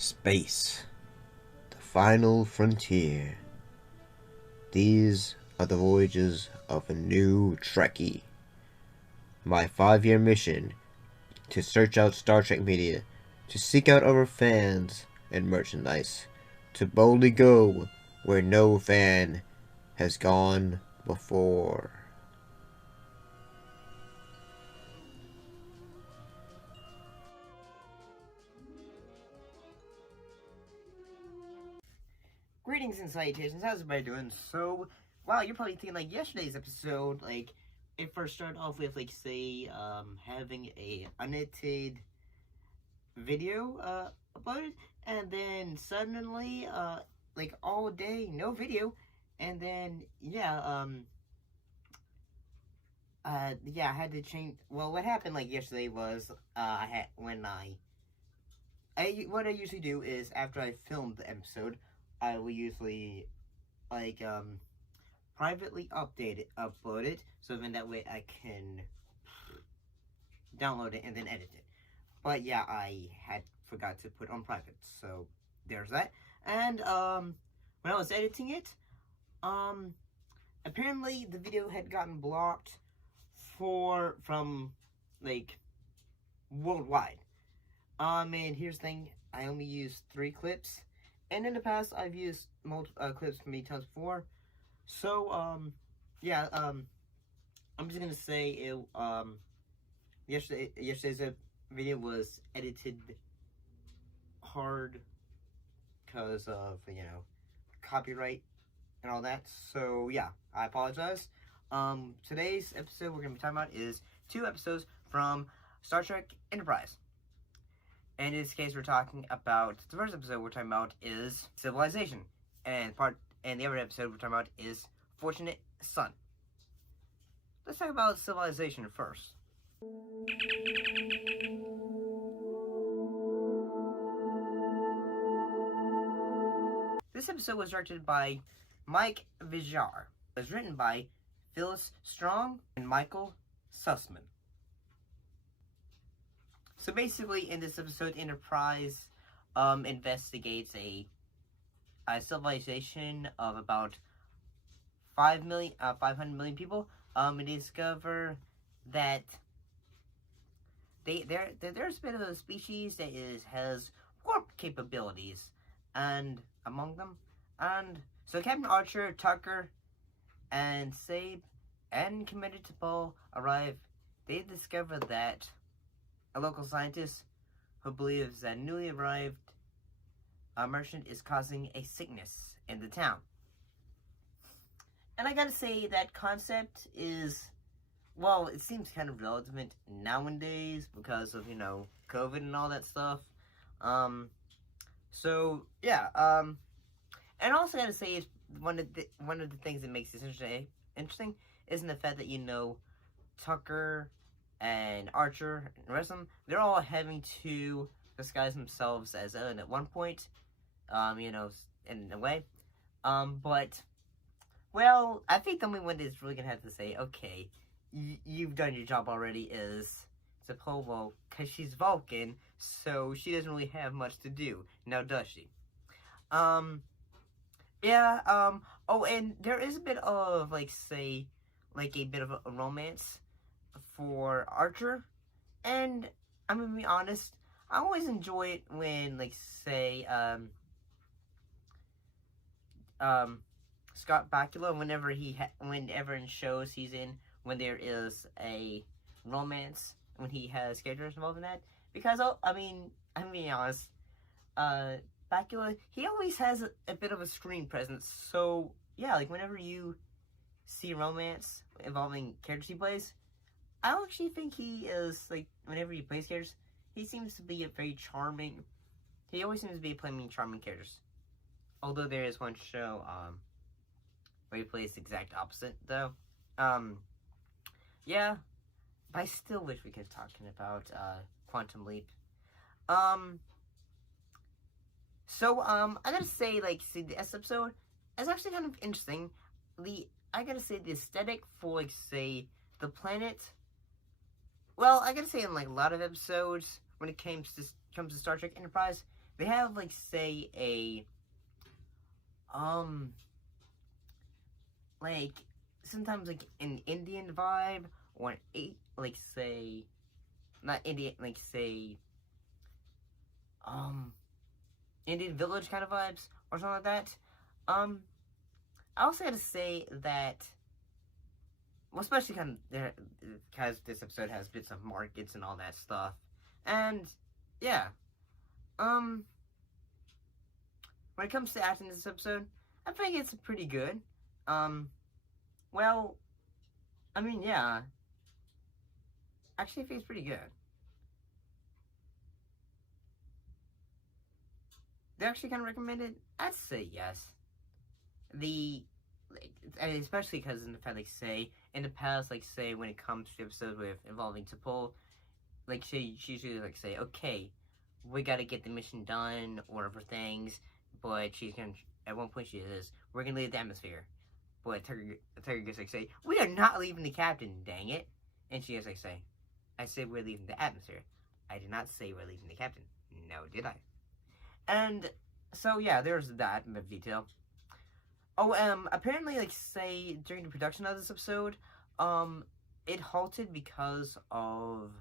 Space, the final frontier. These are the voyages of a new Trekkie. My 5-year mission to search out Star Trek media, to seek out our fans and merchandise, to boldly go where no fan has gone before. Greetings and salutations, how's everybody doing? So, wow, you're probably thinking like yesterday's episode, like, it first started off with, like, say, having a unedited video, uploaded, and then suddenly, like, all day, no video, and then, yeah, I had to change, well, what happened, like, yesterday was, what I usually do is, after I filmed the episode, I will usually, like, privately upload it, so then that way I can download it and then edit it. But yeah, I had forgot to put on private, so there's that. And when I was editing it, apparently the video had gotten blocked from like worldwide. And here's the thing: I only used 3 clips, and in the past I've used multiple clips many times before. So yeah, I'm just gonna say it. Yesterday's video was edited hard because of copyright and all that. So yeah, I apologize. Today's episode we're gonna be talking about is 2 episodes from Star Trek Enterprise. And in this case, we're talking about the first episode we're talking about is Civilization, and the other episode we're talking about is Fortunate Son. Let's talk about Civilization first. This episode was directed by Mike Vijar. It was written by Phyllis Strong and Michael Sussman. So basically, in this episode, Enterprise investigates a civilization of about 500 million people. And discover that there's a bit of a species that has warp capabilities, and among them, and so Captain Archer, Tucker, and Sabe, and Commander T'Pol arrive. They discover that a local scientist who believes that newly arrived merchant is causing a sickness in the town. And I gotta say, that concept is, well, it seems kind of relevant nowadays because of, COVID and all that stuff. So, yeah, and also gotta say, is one of the things that makes this interesting isn't the fact that, Tucker and Archer and the rest of them, they're all having to disguise themselves as Ellen at one point, in a way. But, well, I think the only one that's really gonna have to say, okay, you've done your job already is T'Pol, because she's Vulcan, so she doesn't really have much to do, now does she? Oh, and there is a bit of, a bit of a romance for Archer, and I'm gonna be honest, I always enjoy it when, Scott Bakula, whenever in shows he's in, when there is a romance, when he has characters involved in that, because, I'm being honest, Bakula, he always has a bit of a screen presence, so, yeah, whenever you see romance involving characters he plays, I actually think he is, whenever he plays characters, he seems to be he always seems to be playing charming characters. Although there is one show, where he plays the exact opposite, though. Yeah, but I still wish we could talking about, Quantum Leap. So, I gotta say, this episode is actually kind of interesting. I gotta say, the aesthetic for, the planet, well, I gotta say, in, a lot of episodes, when it comes to Star Trek Enterprise, they have like say a like sometimes like an Indian vibe or like say not Indian, like say Indian village kind of vibes or something like that. I also had to say that, well, especially kind of there, because this episode has bits of markets and all that stuff, and yeah, when it comes to acting in this episode, I think it's pretty good. Well, I mean, yeah, actually, I think it's pretty good. They actually kind of recommend it. I'd say yes. Especially because in the fact, like say in the past, like say when it comes to episodes with involving T'Pol, like she usually like say, okay, we gotta get the mission done or other things, but she's gonna at one point she says, we're gonna leave the atmosphere. But Trekkie gets like say, we are not leaving the captain, dang it. And she gets like say, I said we're leaving the atmosphere. I did not say we're leaving the captain. No, did I? And so yeah, there's that in detail. Oh, apparently, like, say, during the production of this episode, it halted because of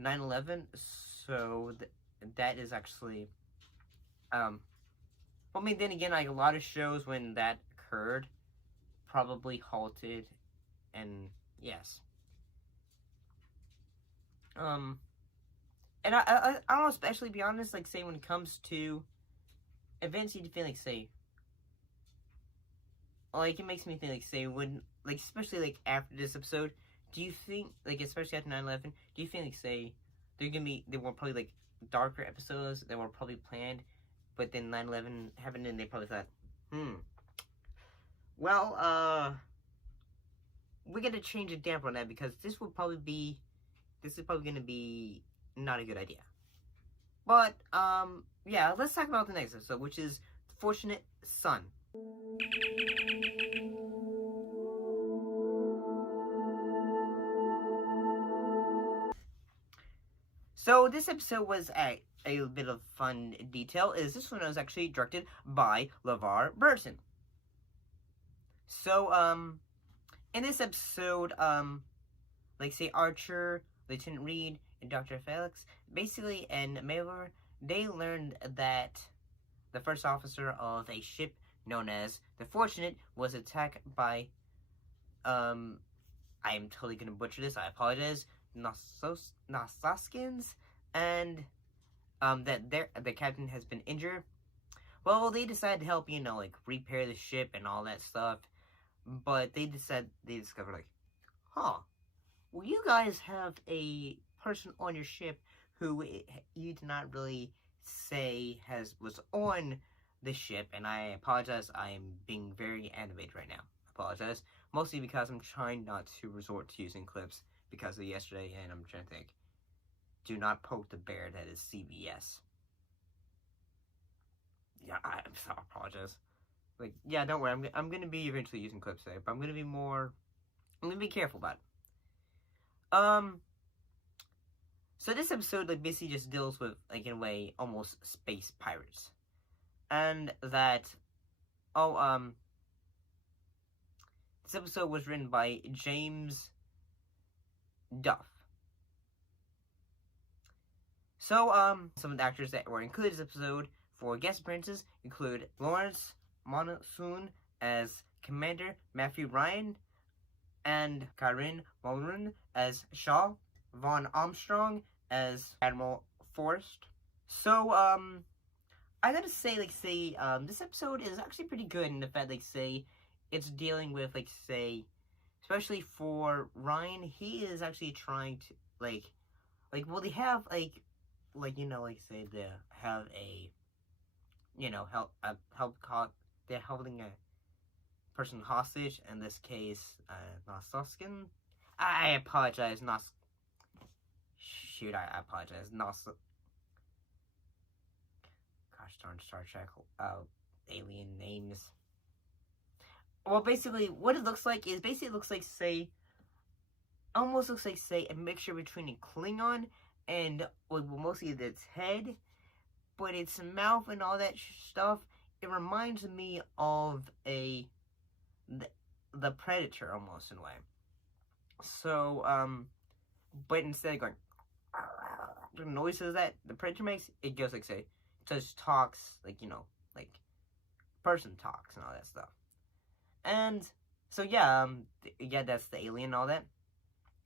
9/11, so that is actually, well, I mean, then again, like, a lot of shows when that occurred probably halted, and yes. And I don't know, especially, be honest, like, say, when it comes to events, you feel like, say, like, it makes me think, like, say, when, like, especially, like, after this episode, do you think, like, especially after 9/11, do you think, like, say, there were probably, like, darker episodes that were probably planned, but then 9/11 happened and they probably thought, well, we gotta change the damper on that because this is probably gonna be not a good idea. But, yeah, let's talk about the next episode, which is The Fortunate Son. So this episode was a bit of fun detail, is this one was actually directed by LeVar Burton. So, in this episode, like say Archer, Lieutenant Reed, and Dr. Felix, basically, and Mailer, they learned that the first officer of a ship known as the Fortunate was attacked by, I am totally gonna butcher this, I apologize, Nosaskins, and that the captain has been injured. Well, they decided to help, like repair the ship and all that stuff. But they discovered like, well, you guys have a person on your ship who you did not really say was on the ship, and I apologize. I am being very animated right now. I apologize, mostly because I'm trying not to resort to using clips because of yesterday, and I'm trying to think. Do not poke the bear that is CBS. Yeah, I apologize. Like, yeah, don't worry. I'm gonna be eventually using clips today, but I'm gonna be careful about it. So this episode, like, basically just deals with, like, in a way, almost space pirates. And that, this episode was written by James Duff. So, some of the actors that were included in this episode for guest appearances include Lawrence Monsoon as Commander Matthew Ryan, and Karen Mulron as Shaw, Vaughn Armstrong as Admiral Forrest. So, I gotta say, like, say, this episode is actually pretty good in the fact, like, say, it's dealing with, like, say, especially for Ryan, he is actually trying to, like, well, they have, like, say, they have a, they're holding a person hostage, in this case, Nososkin. I apologize, Shoot, I apologize, Gosh darn Star Trek, alien names. Well, basically, what it looks like is, say, almost looks like, say, a mixture between a Klingon and, well, mostly its head, but its mouth and all that stuff, it reminds me of the Predator almost in a way. So, but instead of going the noises that the Predator makes, it goes like say, it just talks like, like person talks and all that stuff. And so yeah, that's the alien and all that.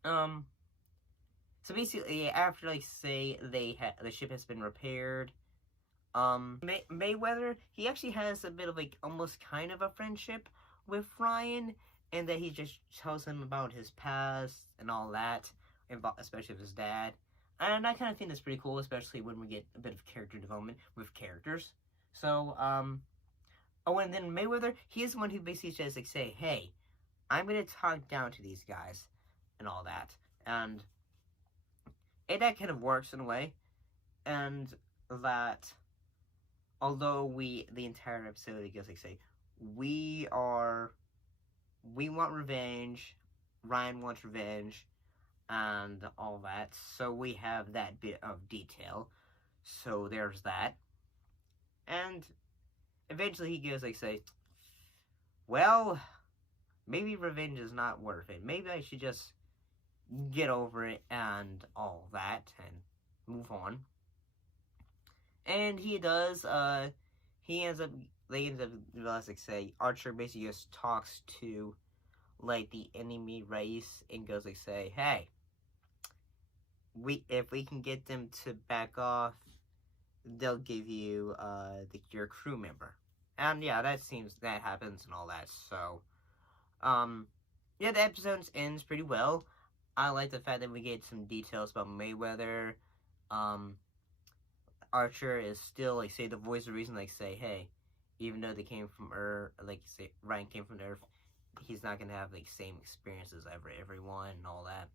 So basically, after like say the ship has been repaired, Mayweather, he actually has a bit of like almost kind of a friendship with Ryan, and that he just tells him about his past and all that, especially with his dad. And I kind of think that's pretty cool, especially when we get a bit of character development with characters. So, oh, and then Mayweather, he is the one who basically says like, say, hey, I'm gonna talk down to these guys, and all that, and that kind of works in a way, and that although the entire episode, it goes like say, we want revenge, Ryan wants revenge, and all that, so we have that bit of detail, so there's that, and eventually he goes like say, well, maybe revenge is not worth it, maybe I should just get over it and all that, and move on. And he does, they end up, like say, Archer basically just talks to, like, the enemy race and goes like say, hey, if we can get them to back off, they'll give you, your crew member. And yeah, that happens and all that, so, yeah, the episode ends pretty well. I like the fact that we get some details about Mayweather, Archer is still, like, say, the voice of reason, like, say, hey, even though they came from Earth, like, say, Ryan came from Earth, he's not gonna have, like, same experiences as everyone and all that.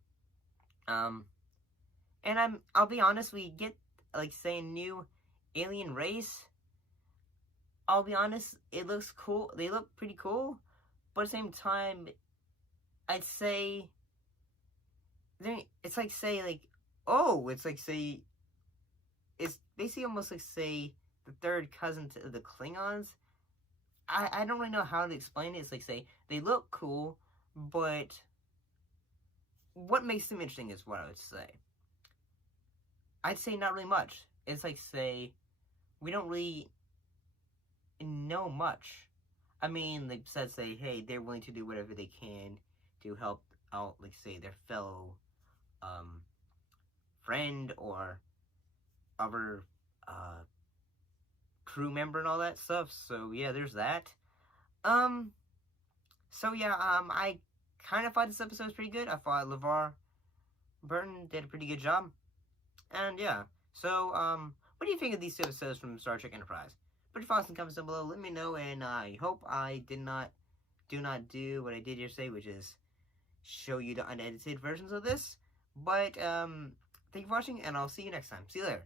And I'll be honest, we get, like, say, a new alien race. I'll be honest, it looks cool, they look pretty cool, but at the same time, I'd say, it's like, say, like, oh, it's like, say, it's basically almost like, say, the third cousin to the Klingons. I don't really know how to explain it. It's like, say, they look cool, but what makes them interesting is what I would say. I'd say not really much. It's like, say, we don't really know much. I mean, like, say, hey, they're willing to do whatever they can to help out, like, say, their fellow, friend or other, crew member and all that stuff. So yeah, there's that. So yeah, I kind of thought this episode was pretty good. I thought LeVar Burton did a pretty good job. And yeah, so what do you think of these two episodes from Star Trek Enterprise? Put your thoughts in the comments down below. Let me know, and I hope I do not do what I did yesterday, which is show you the unedited versions of this. But thank you for watching, and I'll see you next time. See you later.